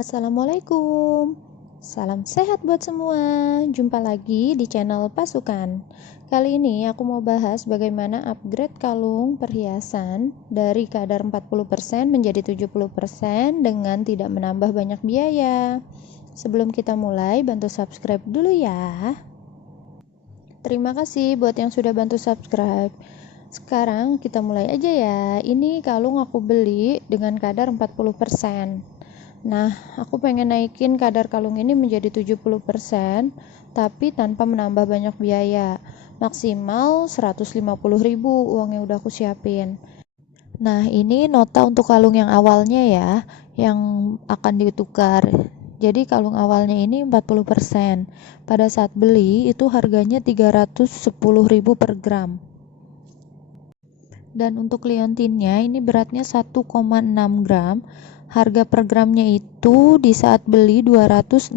Assalamualaikum. Salam sehat buat semua. Jumpa lagi di channel Pasukan. Kali ini aku mau bahas bagaimana upgrade kalung perhiasan dari kadar 40% menjadi 70% dengan tidak menambah banyak biaya. Sebelum kita mulai, bantu subscribe dulu ya. Terima kasih buat yang sudah bantu subscribe. Sekarang kita mulai aja ya. Ini kalung aku beli dengan kadar 40%. Nah, aku pengen naikin kadar kalung ini menjadi 70%, tapi tanpa menambah banyak biaya. Maksimal 150.000 uang yang udah aku siapin. Nah, ini nota untuk kalung yang awalnya ya, yang akan ditukar. Jadi kalung awalnya ini 40%. Pada saat beli itu harganya 310.000 per gram. Dan untuk liontinnya ini beratnya 1,6 gram. Harga per gramnya itu di saat beli 265.000.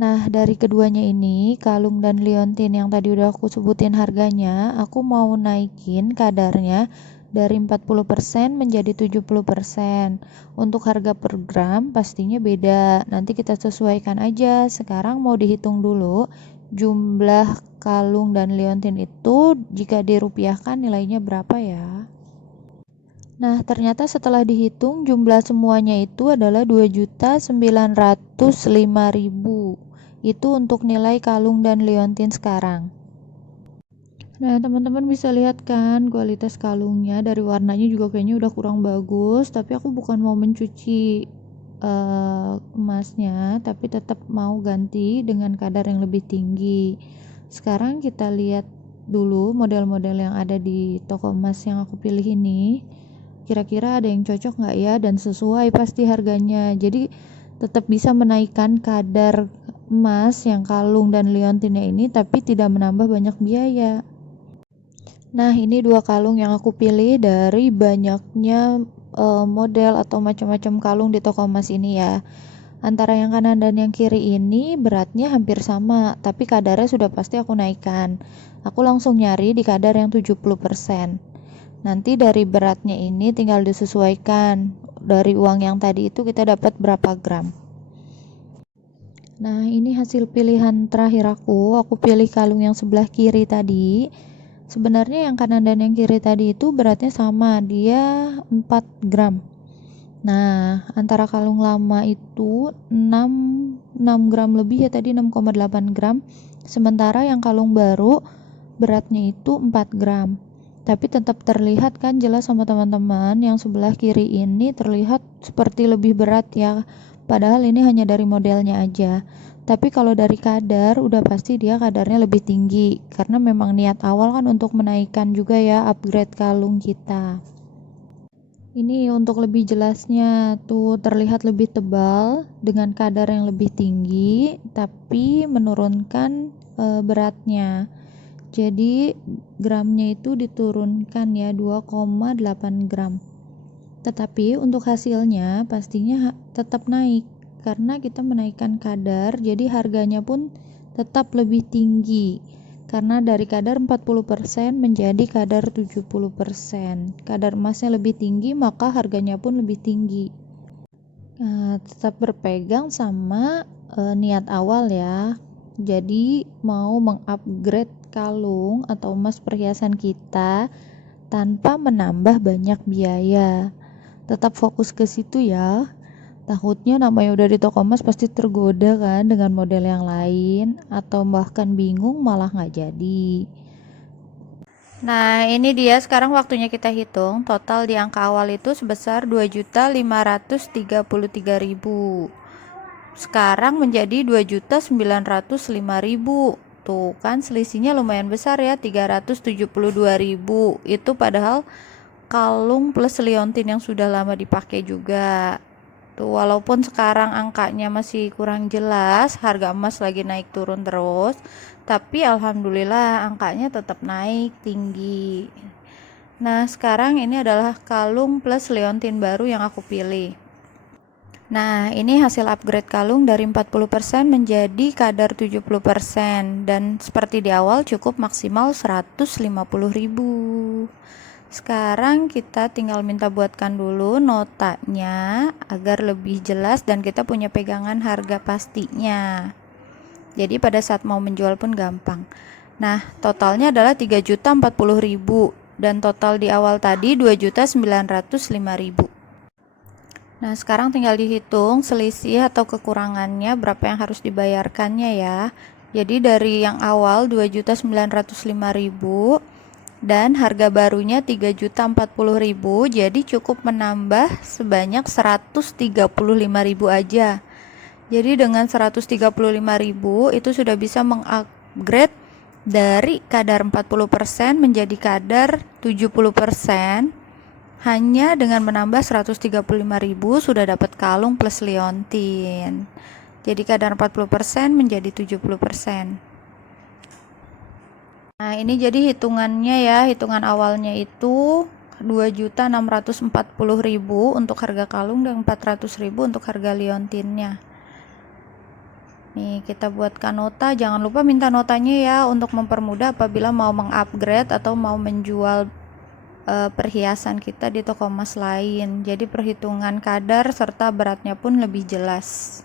Nah, dari keduanya ini, kalung dan liontin yang tadi udah aku sebutin harganya, aku mau naikin kadarnya dari 40% menjadi 70%. Untuk harga per gram pastinya beda. Nanti kita sesuaikan aja. Sekarang mau dihitung dulu jumlah kalung dan liontin itu jika dirupiahkan nilainya berapa ya. Nah, ternyata setelah dihitung jumlah semuanya itu adalah 2.905.000. Itu untuk nilai kalung dan liontin sekarang. Nah, teman-teman bisa lihat kan kualitas kalungnya, dari warnanya juga kayaknya udah kurang bagus, tapi aku bukan mau mencuci emasnya, tapi tetap mau ganti dengan kadar yang lebih tinggi. Sekarang kita lihat dulu model-model yang ada di toko emas yang aku pilih ini. Kira-kira ada yang cocok nggak ya, dan sesuai pasti harganya. Jadi tetap bisa menaikkan kadar emas yang kalung dan liontinnya ini, tapi tidak menambah banyak biaya. Nah, ini dua kalung yang aku pilih dari banyaknya model atau macam-macam kalung di toko emas ini ya. Antara yang kanan dan yang kiri ini beratnya hampir sama, tapi kadarnya sudah pasti aku naikkan. Aku langsung nyari di kadar yang 70%. Nanti dari beratnya ini tinggal disesuaikan. Dari uang yang tadi itu kita dapat berapa gram. Nah, ini hasil pilihan terakhir aku. Aku pilih kalung yang sebelah kiri tadi. Sebenarnya yang kanan dan yang kiri tadi itu beratnya sama, dia 4 gram. Nah, antara kalung lama itu 6 gram lebih ya, tadi 6,8 gram. Sementara yang kalung baru beratnya itu 4 gram. Tapi tetap terlihat kan jelas sama teman-teman, yang sebelah kiri ini terlihat seperti lebih berat ya. Padahal ini hanya dari modelnya aja. Tapi kalau dari kadar udah pasti dia kadarnya lebih tinggi, karena memang niat awal kan untuk menaikkan juga ya, upgrade kalung kita. Ini untuk lebih jelasnya tuh terlihat lebih tebal dengan kadar yang lebih tinggi, tapi menurunkan beratnya. Jadi gramnya itu diturunkan ya 2,8 gram. Tetapi untuk hasilnya pastinya tetap naik, karena kita menaikkan kadar, jadi harganya pun tetap lebih tinggi. Karena dari kadar 40% menjadi kadar 70%. Kadar emasnya lebih tinggi, maka harganya pun lebih tinggi. Nah, tetap berpegang sama niat awal ya. Jadi mau mengupgrade kalung atau emas perhiasan kita tanpa menambah banyak biaya. Tetap fokus ke situ ya. Takutnya namanya udah di toko emas pasti tergoda kan dengan model yang lain, atau bahkan bingung malah nggak jadi. Nah, ini dia sekarang waktunya kita hitung. Total di angka awal itu sebesar 2.533.000. Sekarang menjadi 2.905.000. Tuh kan selisihnya lumayan besar ya, 372.000. Itu padahal kalung plus liontin yang sudah lama dipakai juga. Tuh, walaupun sekarang angkanya masih kurang jelas, harga emas lagi naik turun terus, tapi alhamdulillah angkanya tetap naik tinggi. Nah, sekarang ini adalah kalung plus liontin baru yang aku pilih. Nah, ini hasil upgrade kalung dari 40% menjadi kadar 70%, dan seperti di awal cukup maksimal 150.000. Sekarang kita tinggal minta buatkan dulu notanya agar lebih jelas dan kita punya pegangan harga pastinya. Jadi pada saat mau menjual pun gampang. Nah, totalnya adalah 3.040.000 dan total di awal tadi 2.905.000. Nah, sekarang tinggal dihitung selisih atau kekurangannya berapa yang harus dibayarkannya ya. Jadi dari yang awal 2.905.000 dan harga barunya 3.040.000, jadi cukup menambah sebanyak 135.000 aja. Jadi dengan 135.000 itu sudah bisa mengupgrade dari kadar 40% menjadi kadar 70%. Hanya dengan menambah 135.000 sudah dapat kalung plus liontin. Jadi kadar 40% menjadi 70%. Nah, ini jadi hitungannya ya. Hitungan awalnya itu 2.640.000 untuk harga kalung dan 400.000 untuk harga liontinnya. Nih, kita buatkan nota. Jangan lupa minta notanya ya untuk mempermudah apabila mau mengupgrade atau mau menjual perhiasan kita di toko emas lain. Jadi perhitungan kadar serta beratnya pun lebih jelas.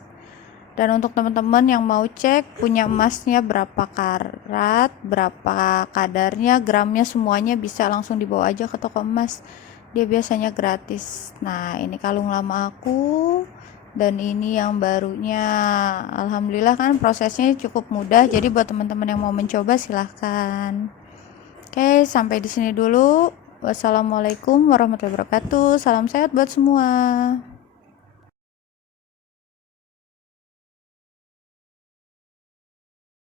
Dan untuk teman-teman yang mau cek punya emasnya berapa karat, berapa kadarnya, gramnya, semuanya bisa langsung dibawa aja ke toko emas. Dia biasanya gratis. Nah, ini kalung lama aku dan ini yang barunya. Alhamdulillah kan prosesnya cukup mudah. Jadi buat teman-teman yang mau mencoba silahkan. Oke, sampai di sini dulu. Wassalamualaikum warahmatullahi wabarakatuh. Salam sehat buat semua.